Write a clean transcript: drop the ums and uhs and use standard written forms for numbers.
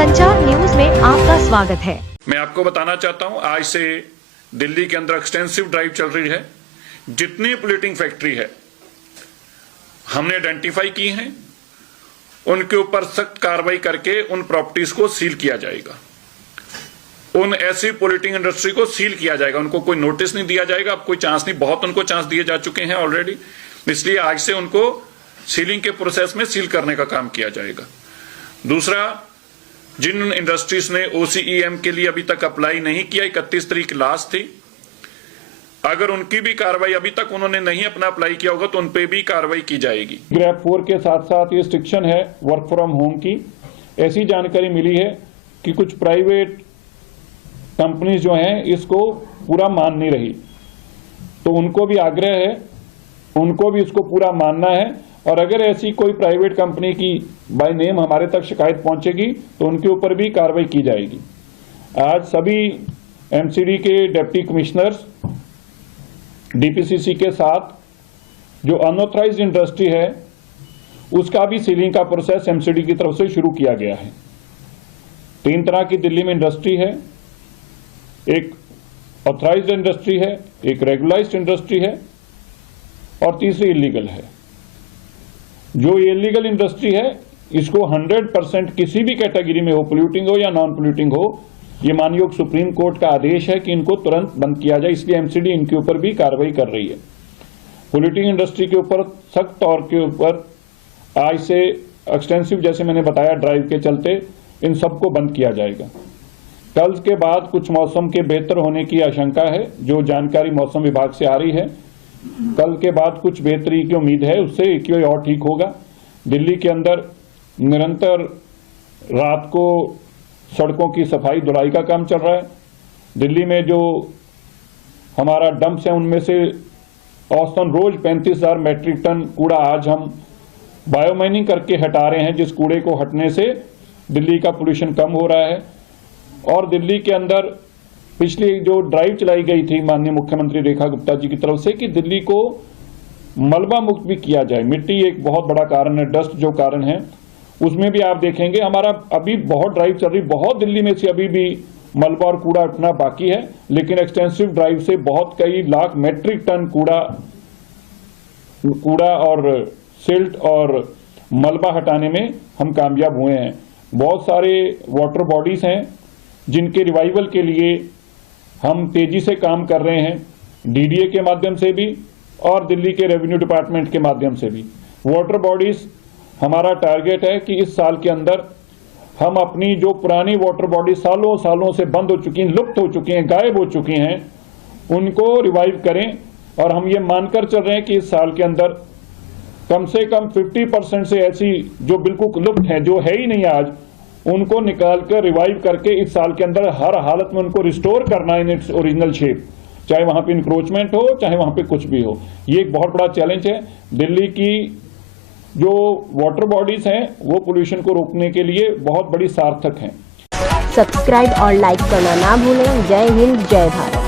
संचार न्यूज में आपका स्वागत है। मैं आपको बताना चाहता हूं, आज से दिल्ली के अंदर एक्सटेंसिव ड्राइव चल रही है। जितनी पोल्यूटिंग फैक्ट्री है हमने आइडेंटिफाई की हैं, उनके ऊपर सख्त कार्रवाई करके उन प्रॉपर्टीज को सील किया जाएगा। उन ऐसी पोल्यूटिंग इंडस्ट्री को सील किया जाएगा, उनको कोई नोटिस नहीं दिया जाएगा। अब कोई चांस नहीं, बहुत उनको चांस दिए जा चुके हैं ऑलरेडी, इसलिए आज से उनको सीलिंग के प्रोसेस में सील करने का काम किया जाएगा। दूसरा, जिन इंडस्ट्रीज ने OCEM के लिए अभी तक अप्लाई नहीं किया, 31 तारीख लास्ट थी, अगर उनकी भी कार्रवाई अभी तक उन्होंने नहीं अपना अप्लाई किया होगा तो उन पे भी कार्रवाई की जाएगी। ग्रेड 4 के साथ साथ ये रिस्ट्रिक्शन है वर्क फ्रॉम होम की। ऐसी जानकारी मिली है कि कुछ प्राइवेट कंपनीज जो हैं इसको पूरा मान नहीं रही, तो उनको भी आग्रह है, उनको भी इसको पूरा मानना है। और अगर ऐसी कोई प्राइवेट कंपनी की बाय नेम हमारे तक शिकायत पहुंचेगी तो उनके ऊपर भी कार्रवाई की जाएगी। आज सभी MCD के डिप्टी कमिश्नर्स DPCC के साथ जो अनऑथराइज्ड इंडस्ट्री है उसका भी सीलिंग का प्रोसेस MCD की तरफ से शुरू किया गया है। 3 तरह की दिल्ली में इंडस्ट्री है, एक ऑथराइज्ड इंडस्ट्री है, एक रेगुलाइज्ड इंडस्ट्री है और तीसरी इलीगल है। जो इलीगल इंडस्ट्री है इसको 100% किसी भी कैटेगरी में हो, पोल्यूटिंग हो या नॉन पोल्यूटिंग हो, ये माननीय सुप्रीम कोर्ट का आदेश है कि इनको तुरंत बंद किया जाए, इसलिए MCD इनके ऊपर भी कार्रवाई कर रही है। पोल्यूटिंग इंडस्ट्री के ऊपर सख्त तौर के ऊपर आज से एक्सटेंसिव, जैसे मैंने बताया, ड्राइव के चलते इन सबको बंद किया जाएगा। कल के बाद कुछ मौसम के बेहतर होने की आशंका है, जो जानकारी मौसम विभाग से आ रही है। कल के बाद कुछ बेहतरी की उम्मीद है, उससे एक और ठीक होगा। दिल्ली के अंदर निरंतर रात को सड़कों की सफाई धुलाई का काम चल रहा है। दिल्ली में जो हमारा डंप्स है उनमें से औसतन रोज 35,000 मैट्रिक टन कूड़ा आज हम बायोमाइनिंग करके हटा रहे हैं, जिस कूड़े को हटने से दिल्ली का पोल्यूशन कम हो रहा है। और दिल्ली के अंदर पिछली जो ड्राइव चलाई गई थी माननीय मुख्यमंत्री रेखा गुप्ता जी की तरफ से कि दिल्ली को मलबा मुक्त भी किया जाए। मिट्टी एक बहुत बड़ा कारण है, डस्ट जो कारण है, उसमें भी आप देखेंगे हमारा अभी बहुत ड्राइव चल रही, बहुत दिल्ली में से अभी भी मलबा और कूड़ा उठना बाकी है, लेकिन एक्सटेंसिव ड्राइव से बहुत कई लाख मैट्रिक टन कूड़ा और सिल्ट और मलबा हटाने में हम कामयाब हुए हैं। बहुत सारे वाटर बॉडीज हैं जिनके रिवाइवल के लिए हम तेजी से काम कर रहे हैं, DDA के माध्यम से भी और दिल्ली के रेवेन्यू डिपार्टमेंट के माध्यम से भी। वाटर बॉडीज हमारा टारगेट है कि इस साल के अंदर हम अपनी जो पुरानी वाटर बॉडी सालों सालों से बंद हो चुकी हैं, लुप्त हो चुकी हैं, गायब हो चुकी हैं, उनको रिवाइव करें। और हम ये मानकर चल रहे हैं कि इस साल के अंदर कम से कम 50% से ऐसी जो बिल्कुल लुप्त हैं, जो है ही नहीं आज, उनको निकाल कर रिवाइव करके इस साल के अंदर हर हालत में उनको रिस्टोर करना इन इट्स ओरिजिनल शेप, चाहे वहां पे इंक्रोचमेंट हो, चाहे वहां पे कुछ भी हो। ये एक बहुत बड़ा चैलेंज है। दिल्ली की जो वाटर बॉडीज हैं वो पोल्यूशन को रोकने के लिए बहुत बड़ी सार्थक हैं। सब्सक्राइब और लाइक करना ना भूलें। जय हिंद, जय भारत।